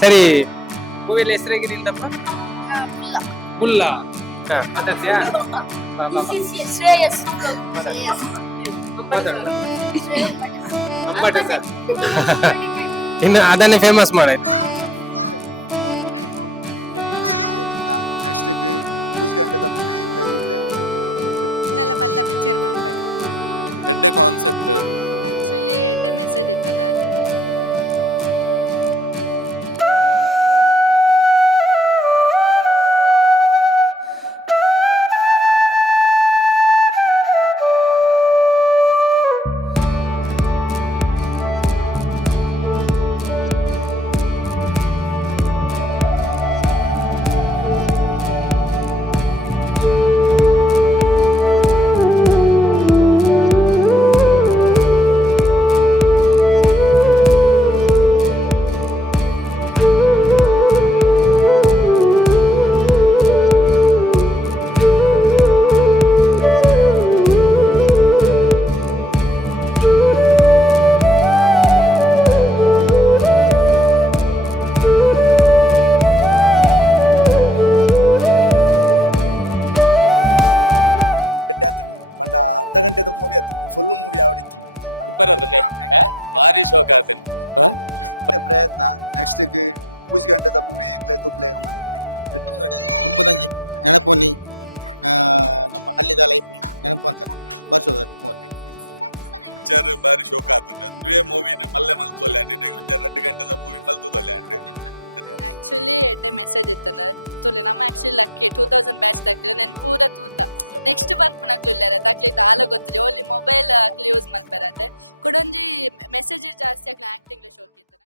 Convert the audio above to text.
ಸರಿ ಮೂವಿಯಲ್ಲಿ ಹೆಸರಾಗಿರಿಂದಪ್ಪ ಮುಲ್ಲ ಮಾತಾಡ್ತೀಯಾ ಅಂಬಾಟ ಸರ್ ಇನ್ನು ಅದನ್ನೇ ಫೇಮಸ್ ಮಾಡಾಯ್ತು. ನೆಕ್ಸ್ಟ್ ಗಂಟೆ ತಪ್ಪಿ ಬಲ್ಲ ಪಿಕ್ಚರ್ ಎಡ್ಡೆ ಕಾನ್ಸೆಪ್ಟ್ ಆಕ್ಚುಲಿ ಎಡ್ಡೆ ಮೆಸೇಜ್ ಇತ್ತಲ್ಲ. ಪಂಡ ಅರ್ಧ ಗಂಟೆದ ಮೂವಿ ಆಯ್ತು, ಫುಲ್ ಮೂವಿ ಆವಡಿತ್ತು. ಸೂಪರ್ ಅದಲ್ಲೇ ಭಾರಿ ಶೋಕ ಆತೇನೆ. ಪ್ರಯತ್ನ ನೆಕ್ಸ್ಟ್ ಪೂಜೆ ಗಂಟೆದ ಮೂವಿ ತುಪ್ಲೆ ತುಂಬದಂಗೆ ನೆನಪೋನಿ ನಮ್ಮ ಹಳ್ಳಿದ ಲೈಫ್ ನೆನಪು ಅಂತ ಬರ್ಸೋದು ಪಿಕ್ಚರ್ ಭಾರಿ ಶೋಕ ಆತದೆ. ದುವೇ ಮೂವಿನ ಮಲ್ಲೆ ಮಲ್ತೋಲೆ ಅಂಡಿ 2 ಗಂಟೆದ ಮೂವಿ ಮಲ್ತೋಲೆ ಅಂಡಿ. ಆಕ್ಚುಲಿ ಎಡ್ಡೆ ಮೆಸೇಜ್ ಇತ್ತಲ್ಲ ತುಲೆ ನಮ್ಮ ಆಕ್ಚುಲಿ ಲಕ್ಕಿ 2000 ಬ್ಯಾಚ್ ತಕ್ಕಲೆ ನೆನ್ ಪೂರ ತೂತ ನೆಕ್ಸ್ಟ್ ವರ್ಕ್ ನಕ್ಲಿಲ್ಲ ತಕ್ಲಿ ಆಲ ಗೊತ್ತಿದೆ ಓನ್ಲಿ ಮೊಬೈಲ್ ಯೂಸ್ ಮಾಡ್ಬಾರದೆ ಕೊಡೊಂಜಿ ಮೆಸೇಜ್ ಜಾಸ್ತಿ ಆಕ್ಲಿ ಆಕ್ಟಿಂಗ್ ಶೋಕಿ.